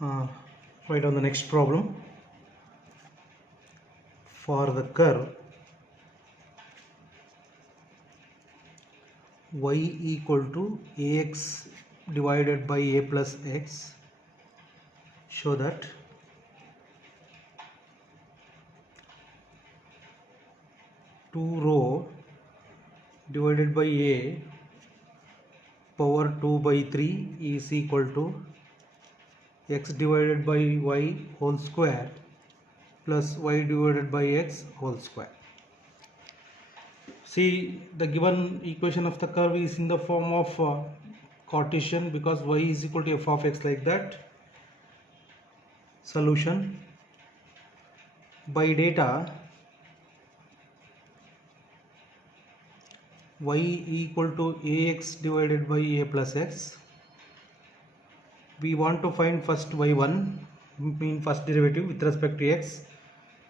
Uh, Write on the next problem. For the curve y equal to ax divided by a plus x, show that two rho divided by a power 2 by 3 is equal to x divided by y whole square plus y divided by x whole square. See, the given equation of the curve is in the form of Cartesian, because y is equal to f of x, like that. Solution: by data y equal to ax divided by a plus x, we want to find first y1, mean first derivative with respect to x.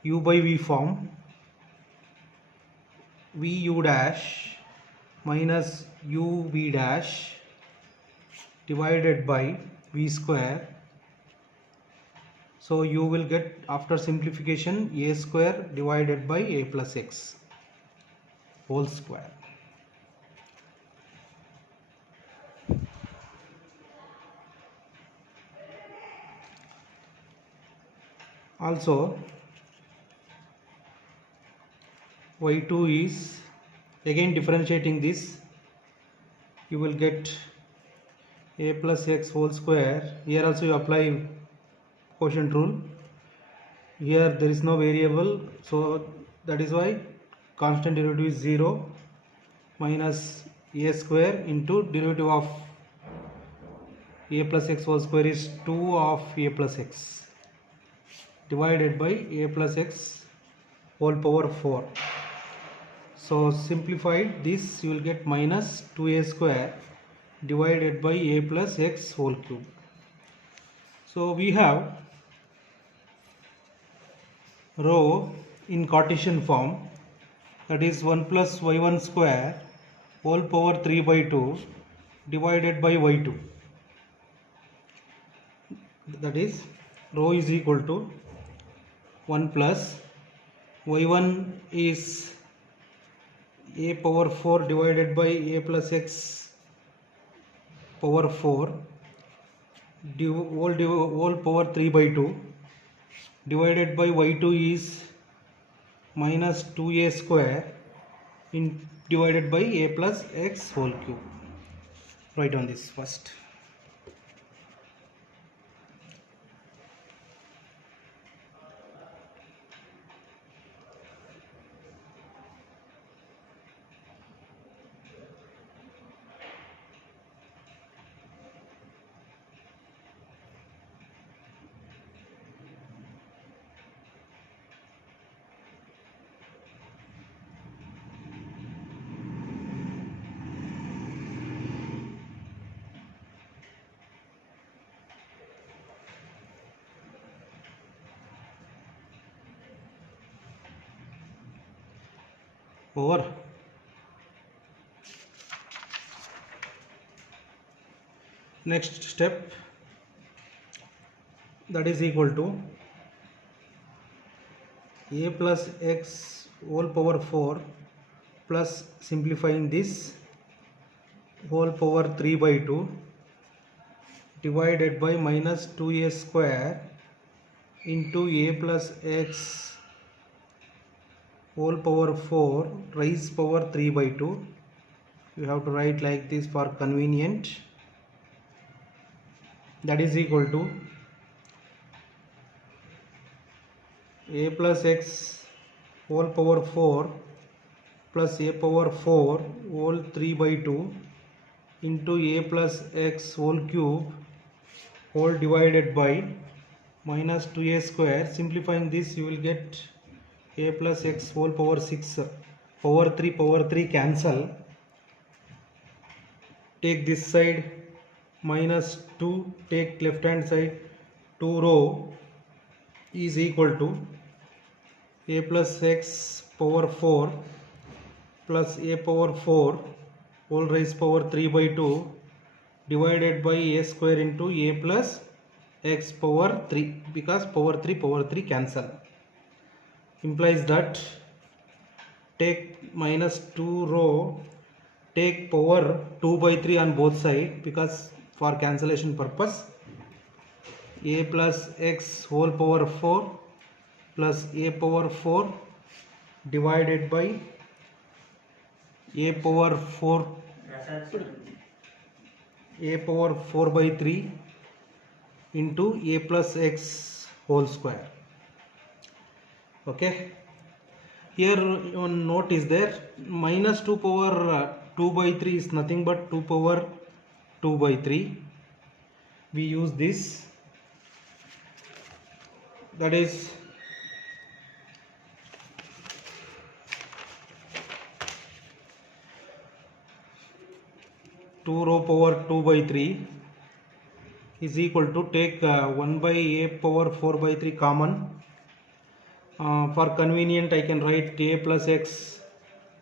U by v form, vu dash minus uv dash divided by v square. So you will get, after simplification, a square divided by a plus x whole square. Also, y2 is, again differentiating this, you will get a plus x whole square. Here also you apply quotient rule. Here there is no variable, so that is why constant derivative is 0, minus a square into derivative of a plus x whole square is 2 of a plus x divided by a plus x whole power 4. So simplified this, you will get minus 2a square divided by a plus x whole cube. So we have rho in Cartesian form, that is 1 plus y1 square whole power 3 by 2 divided by y2. That is, rho is equal to 1 plus y1 is a power 4 divided by a plus x power 4 whole power 3 by 2 divided by y2 is minus 2a square divided by a plus x whole cube. Write on this first. Over. Next step, that is equal to a plus x whole power 4 plus, simplifying this, whole power 3 by 2 divided by minus 2a square into a plus x whole power 4 raised power 3 by 2. You have to write like this for convenient. That is equal to a plus x whole power 4 plus a power 4 whole 3 by 2 into a plus x whole cube whole divided by minus 2a square. Simplifying this, you will get a plus x whole power 6 power 3 cancel. Take this side minus 2, take left hand side, 2 rho is equal to a plus x power 4 plus a power 4 whole raised power 3 by 2 divided by a square into a plus x power 3 because power 3 cancel. Implies that take minus 2 row, take power 2 by 3 on both sides because for cancellation purpose. A plus x whole power 4 plus a power 4 divided by a power 4 by 3 into a plus x whole square. Okay, here one note is there, minus 2 power 2 by 3 is nothing but 2 power 2 by 3. We use this, that is 2 row power 2 by 3 is equal to, take 1 by a power 4 by 3 common. For convenient I can write a plus x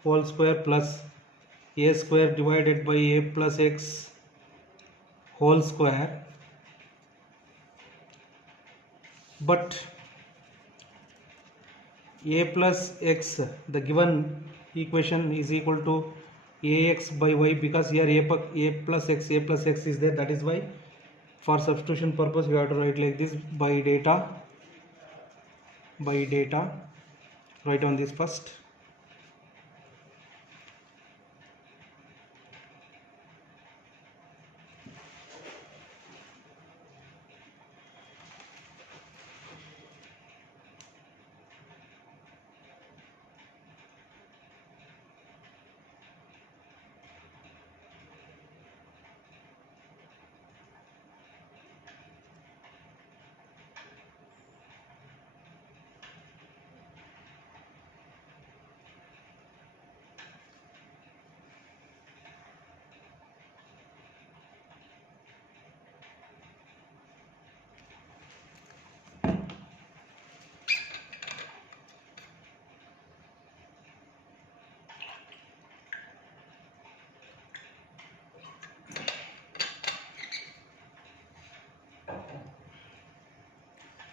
whole square plus a square divided by a plus x whole square. But a plus x, the given equation is equal to ax by y, because here a plus x is there. That is why for substitution purpose we have to write like this, by data write on this first.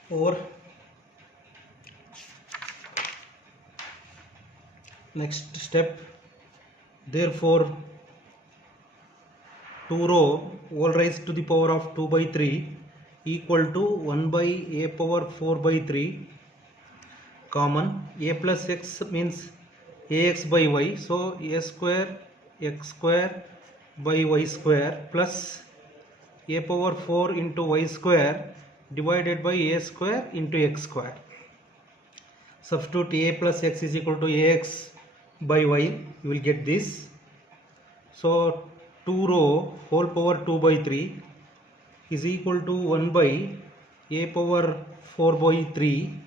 Or next step, therefore 2 row whole raised to the power of 2 by 3 equal to 1 by a power 4 by 3 common. A plus x means ax by y, so a square x square by y square plus a power 4 into y square divided by a square into x square. Substitute a plus x is equal to ax by y, you will get this. So 2 row whole power 2 by 3 is equal to 1 by a power 4 by 3.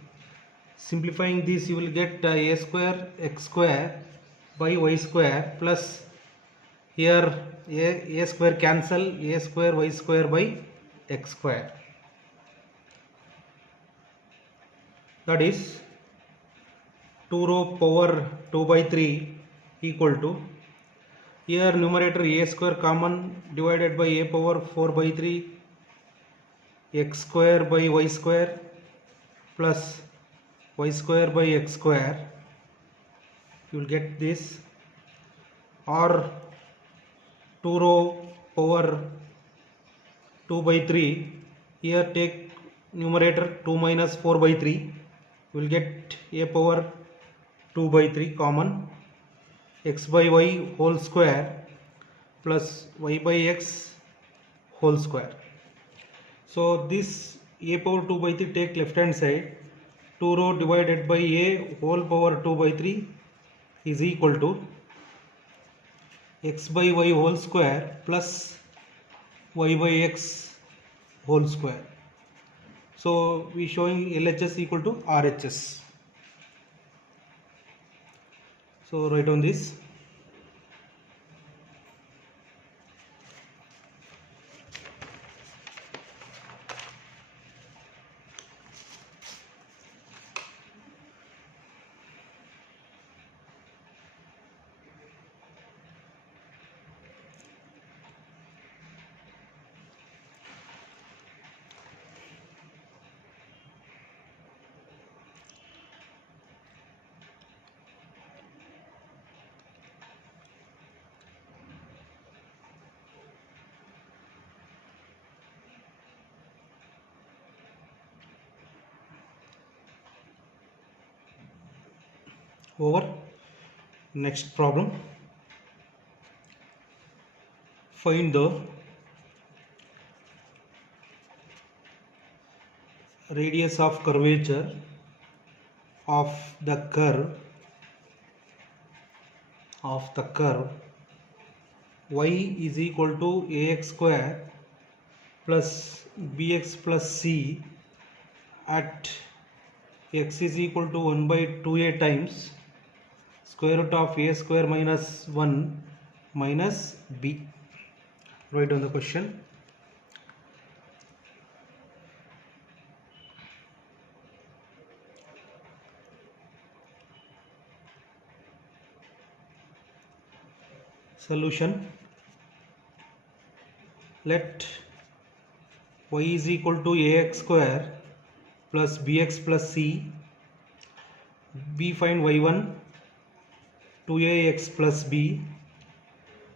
Simplifying this, you will get a square x square by y square plus here a square cancel, a square y square by x square. That is 2 row power 2 by 3 equal to, here numerator a square common, divided by a power 4 by 3 x square by y square plus y square by x square. You will get this. Or 2 row power 2 by 3, here take numerator 2 minus 4 by 3, you will get a power 2 by 3 common, x by y whole square plus y by x whole square. So this a power 2 by 3 take left hand side, 2 row divided by a whole power 2 by 3 is equal to x by y whole square plus y by x whole square. So we showing LHS equal to RHS. So write on this. Over. Next problem, find the radius of curvature of the curve y is equal to ax square plus bx plus c at x is equal to 1 by 2a times square root of a square minus 1 minus b. Write down the question. Solution: let y is equal to ax square plus bx plus c be find y1 2ax plus b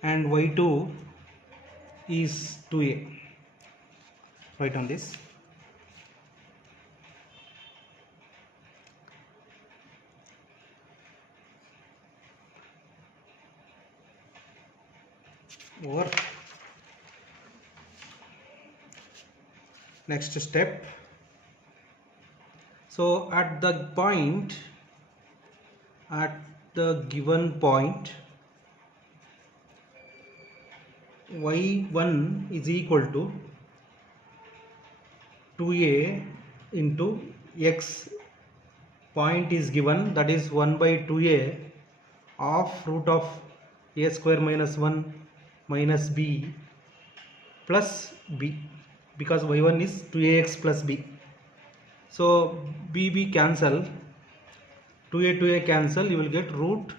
and y2 is 2a. Write on this. Over. Next step, so at the given point y1 is equal to 2a into x point is given, that is 1 by 2a of root of a square minus 1 minus b plus b, because y1 is 2ax plus b. So b cancel, 2a cancel, you will get root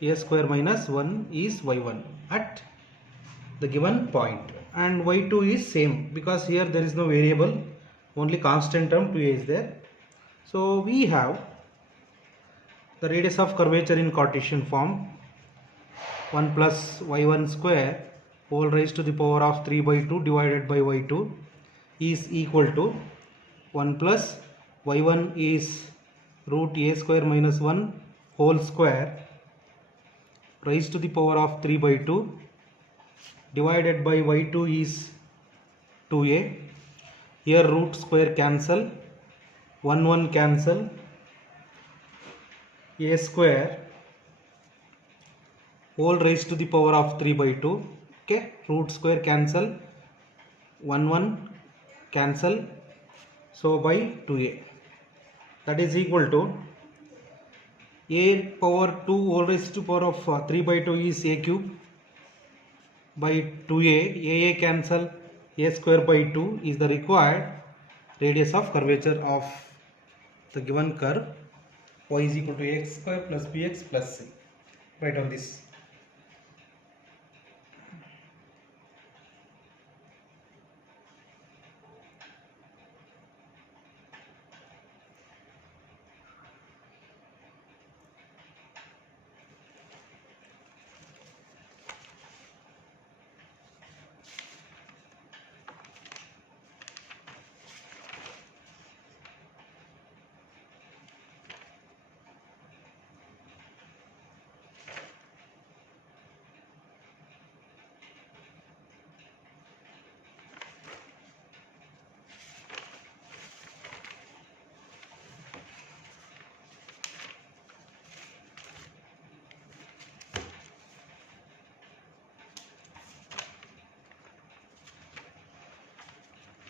a square minus 1 is y1 at the given point, and y2 is same because here there is no variable, only constant term 2a is there. So we have the radius of curvature in Cartesian form, 1 plus y1 square whole raised to the power of 3 by 2 divided by y2 is equal to 1 plus y1 is root a square minus 1 whole square raised to the power of 3 by 2 divided by y2 is 2a. Here root square cancel, 1 cancel, a square whole raised to the power of 3 by 2. Okay, root square cancel, 1 cancel, so by 2a, that is equal to a power 2 whole raised to power of 3 by 2 is a cube by 2a, a cancel, a square by 2 is the required radius of curvature of the given curve y is equal to x square plus bx plus c. Write on this.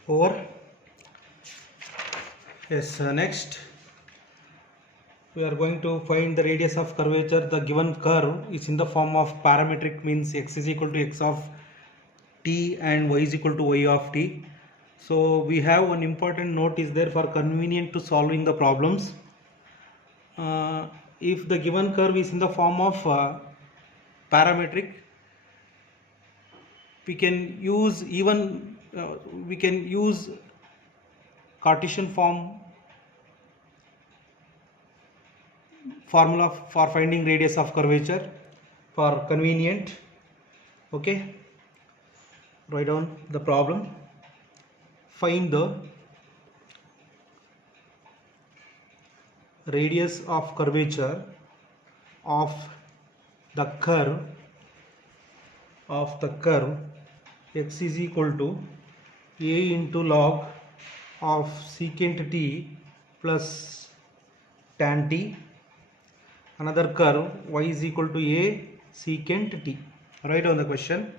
Over. Yes, next we are going to find the radius of curvature. The given curve is in the form of parametric, means x is equal to x of t and y is equal to y of t. So we have one important note is there for convenient to solving the problems. If the given curve is in the form of parametric, we can use Cartesian form formula for finding radius of curvature for convenient. Okay, write down the problem. Find the radius of curvature of the curve x is equal to a into log of secant t plus tan t. Another curve y is equal to a secant t. Write on the question.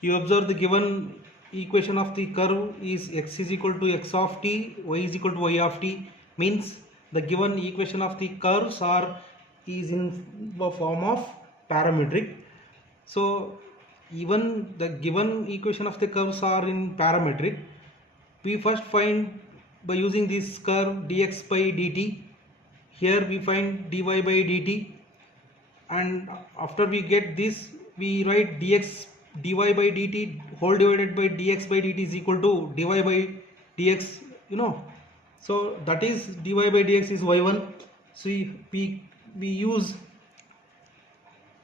You observe the given equation of the curve is x is equal to x of t, y is equal to y of t, means the given equation of the curves is in the form of parametric. So even the given equation of the curves are in parametric, we first find by using this curve dx by dt. Here we find dy by dt, and after we get this, we write dy by dt whole divided by dx by dt is equal to dy by dx, so that is dy by dx is y1. So we use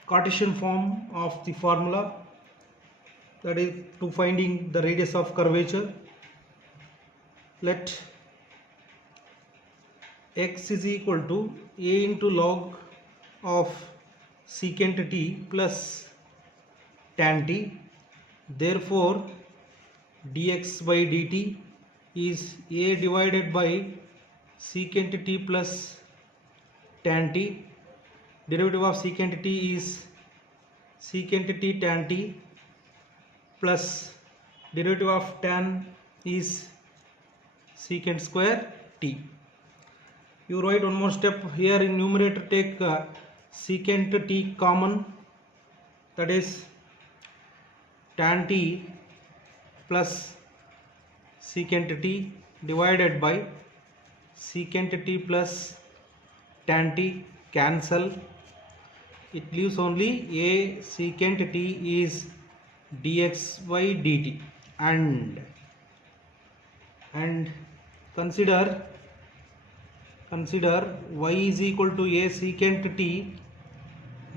Cartesian form of the formula, that is to finding the radius of curvature. Let x is equal to a into log of secant t plus tan t. Therefore dx by dt is a divided by secant t plus tan t. Derivative of secant t is secant t tan t plus derivative of tan is secant square t. You write one more step here in numerator, take secant t common, that is tan t plus secant t divided by secant t plus tan t, cancel, it leaves only a secant t is dx by dt, and consider y is equal to a secant t.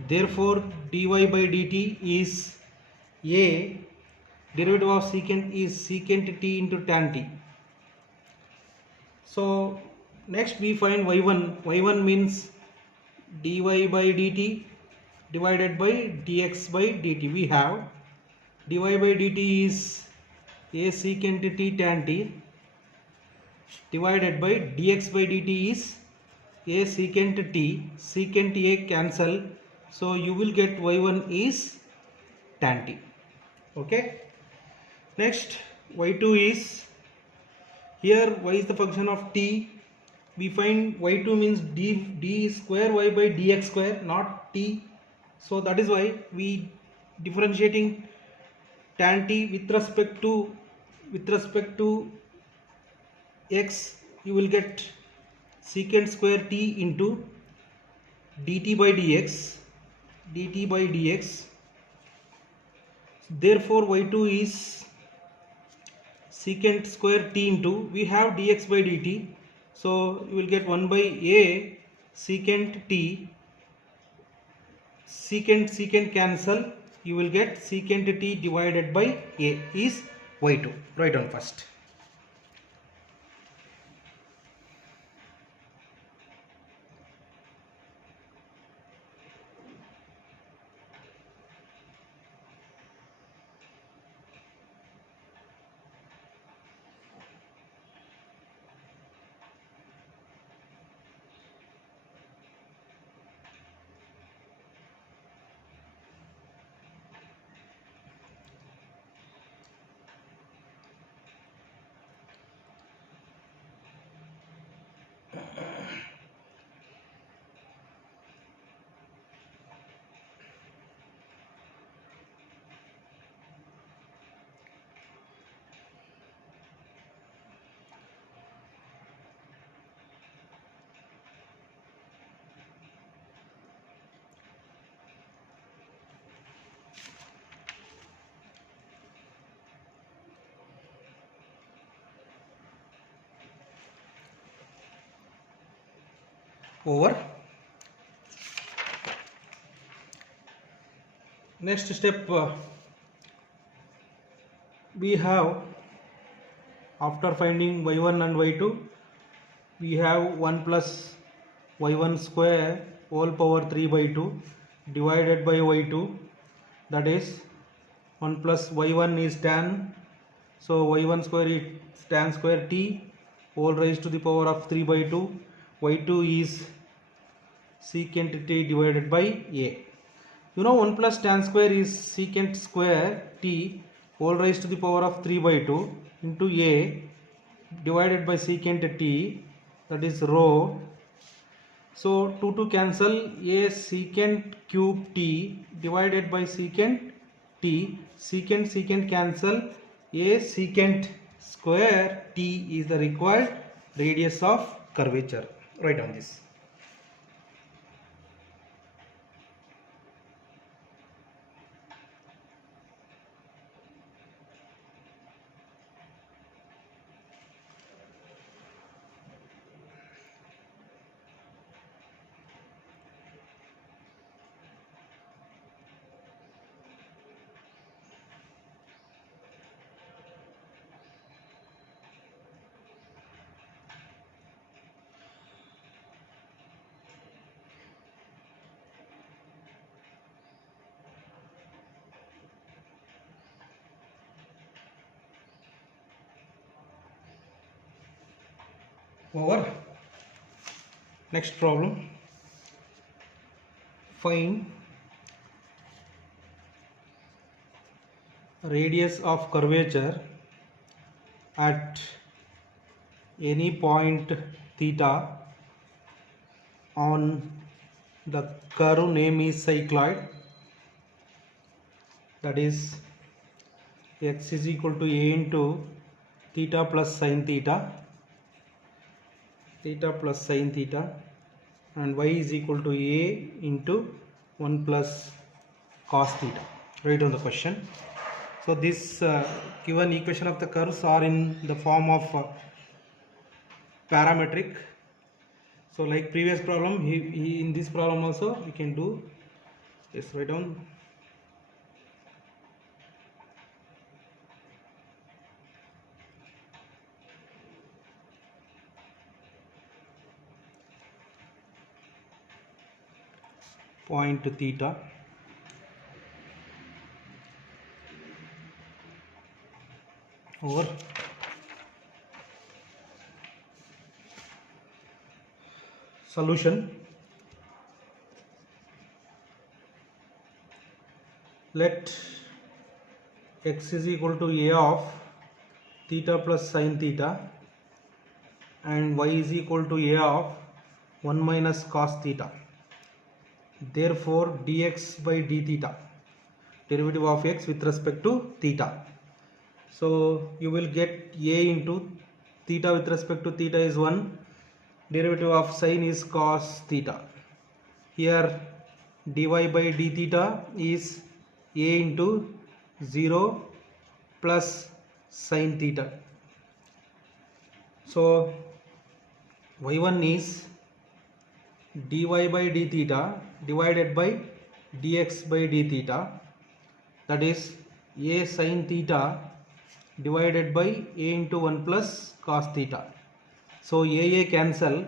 Therefore dy by dt is a, derivative of secant is secant t into tan t. So next we find y1 means dy by dt divided by dx by dt. We have dy by dt is a secant t tan t divided by dx by dt is a secant t, secant a cancel, so you will get y1 is tan t. Okay, next y2 is, here y is the function of t, we find y2 means d square y by dx square, not t, so that is why we differentiating tan t with respect to x, you will get secant square t into dt by dx. Therefore y2 is secant square t into, we have dx by dt, so you will get 1 by a secant t, secant cancel, you will get secant t divided by a is y2. Write down first. Over. Next step, we have, after finding y1 and y2, we have 1 plus y1 square whole power 3 by 2 divided by y2, that is 1 plus y1 is tan, so y1 square is tan square t whole raised to the power of 3 by 2, y2 is secant t divided by a. You know 1 plus tan square is secant square t whole raised to the power of 3 by 2 into a divided by secant t, that is rho. So 2 cancel, a secant cube t divided by secant t, secant cancel, a secant square t is the required radius of curvature. Write down this. Over. Next problem. Find radius of curvature at any point theta on the curve name is cycloid, that is x is equal to a into theta plus sin theta, plus sin theta, and y is equal to a into 1 plus cos theta. Write down the question. So this given equation of the curves are in the form of parametric. So like previous problem, he in this problem also we can do. Yes, write down. Point theta over solution. Let x is equal to a of theta plus sin theta and y is equal to a of 1 minus cos theta. Therefore dx by d theta, derivative of x with respect to theta. So you will get a into theta with respect to theta is 1, derivative of sin is cos theta. Here dy by d theta is a into 0 plus sin theta. So y1 is dy by d theta divided by dx by d theta, that is a sin theta divided by a into 1 plus cos theta. So a cancel.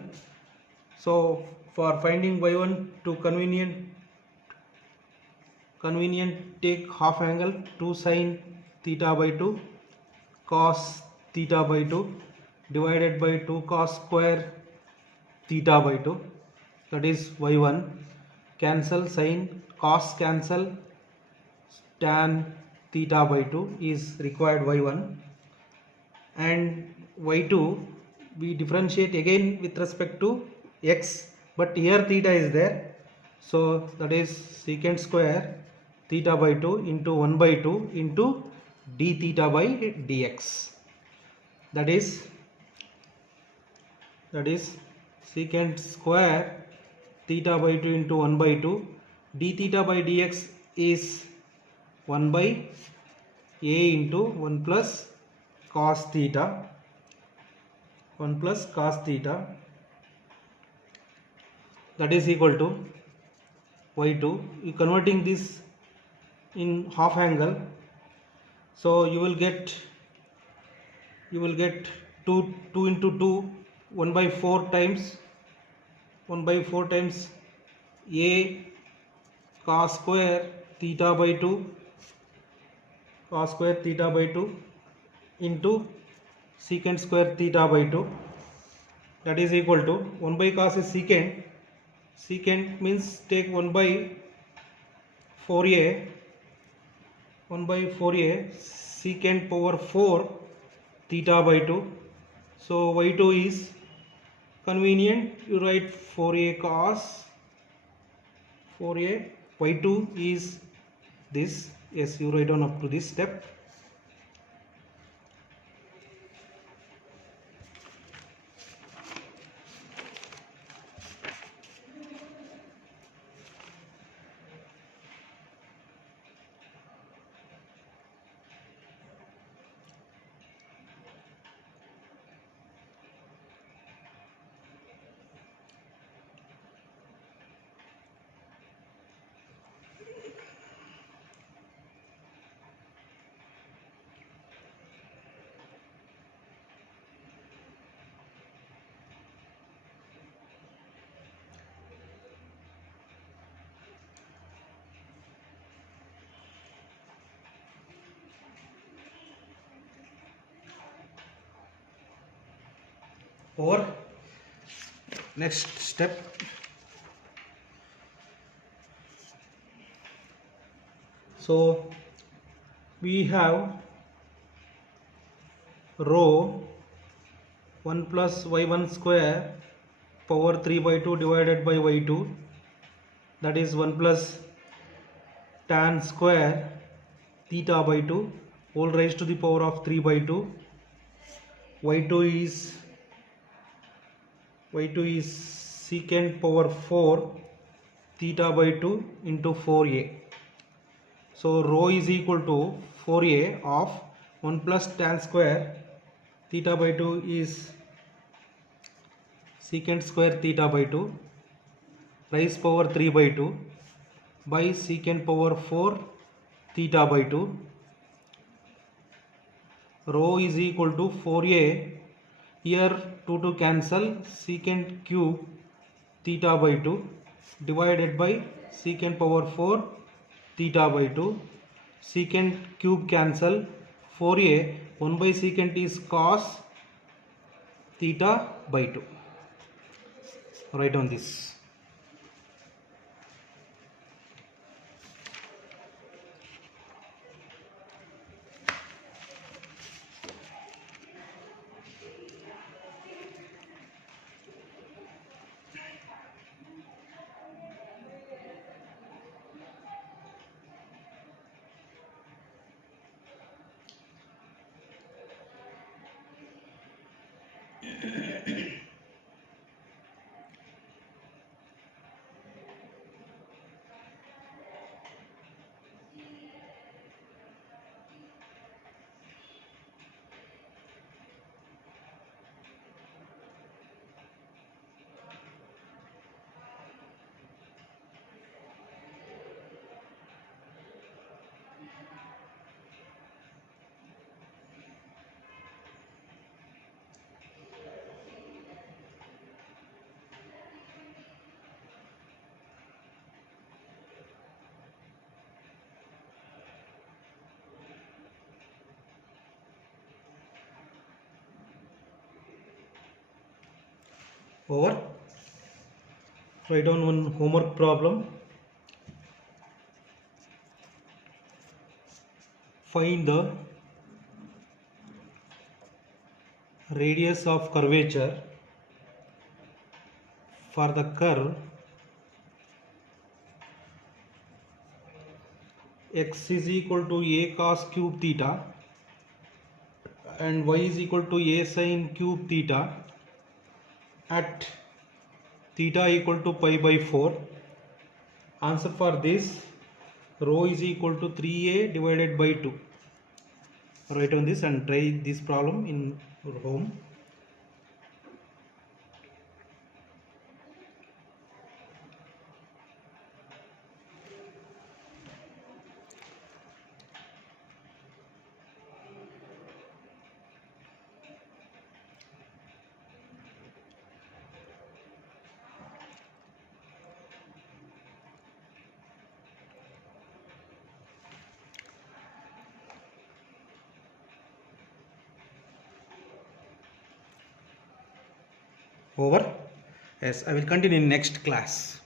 So for finding y1 to convenient take half angle 2 sin theta by 2 cos theta by 2 divided by 2 cos square theta by 2, that is y1. Cancel sin, cos cancel, tan theta by 2 is required y1, and y2 we differentiate again with respect to x, but here theta is there, so that is secant square theta by 2 into 1 by 2 into d theta by dx, that is secant square theta by 2 into 1 by 2, d theta by dx is 1 by a into 1 plus cos theta, that is equal to y2. You converting this in half angle, so you will get 2 into 2 1 by 4 times a cos square theta by 2 cos square theta by 2 into secant square theta by 2, that is equal to 1 by cos is secant means take 1 by 4a 1 by 4a secant power 4 theta by 2. So y2 is convenient, you write 4a cos 4a, y2 is this, yes, you write on up to this step. Or next step, so we have row 1 plus y1 square power 3 by 2 divided by y2, that is 1 plus tan square theta by 2 whole raised to the power of 3 by 2. y2 is secant power 4 theta by 2 into 4a. So rho is equal to 4a of 1 plus tan square theta by 2 is secant square theta by 2 raised power 3 by 2 by secant power 4 theta by 2. Rho is equal to 4a, here 2 to cancel, secant cube theta by 2 divided by secant power 4 theta by 2. Secant cube cancel, 4a 1 by secant is cos theta by 2. Write on this. Over. Write down one homework problem. Find the radius of curvature for the curve x is equal to a cos cube theta and y is equal to a sin cube theta at theta equal to pi by 4. Answer for this, rho is equal to 3a divided by 2. Write on this and try this problem in home. over s. I will continue in next class.